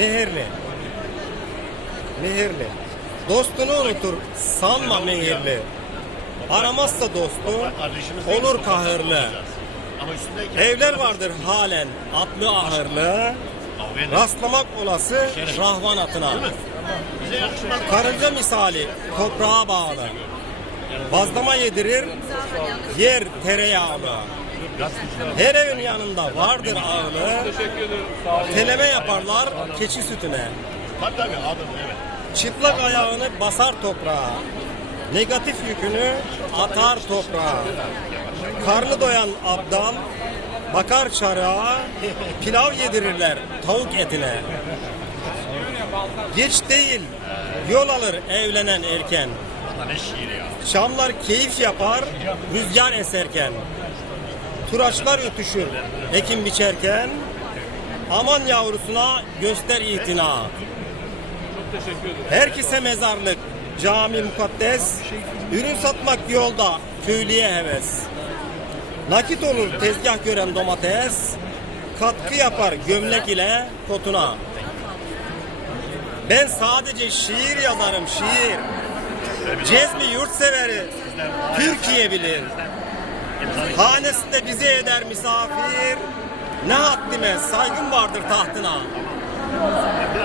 Mehirli. Mehirli. Dostunu unutur, sanma mehirli. Aramazsa dostu, olur kahırlı. Evler vardır halen atlı ahırlı. Rastlamak olası rahvan atına. Karınca misali toprağa bağlı. Bazlama yedirir, yer tereyağlı. Her evin yanında vardır ağlı. Teleme yaparlar keçi sütüne. Tabii tabii adım evet. Çıplak ayağını basar toprağa. Negatif yükünü atar toprağa. Karnı doyan abdal bakar çarağa, pilav yedirirler tavuk etine. Geç değil, yol alır evlenen erken. Şamlar keyif yapar, rüzgar eserken. Turaçlar ötüşür, ekim biçerken. Aman yavrusuna göster itina. Herkese mezarlık, cami mukaddes. Ürün satmak yolda, köylüye heves. Nakit olur tezgah gören domates. Katkı yapar gömlek ile kotuna. Ben sadece şiir yazarım şiir. Cezmi yurtseveri Türkiye bilir. Hanesinde bizi eder misafir. Ne haddime saygım vardır tahtına.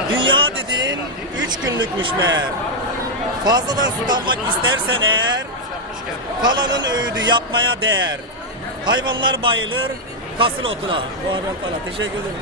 Dünya dediğin üç günlükmüş meğer. Fazladan süt almak istersen eğer, kalanın öğüdü yapmaya değer. Hayvanlar bayılır, kasır otuna. Bu adam falan. Teşekkür ederim.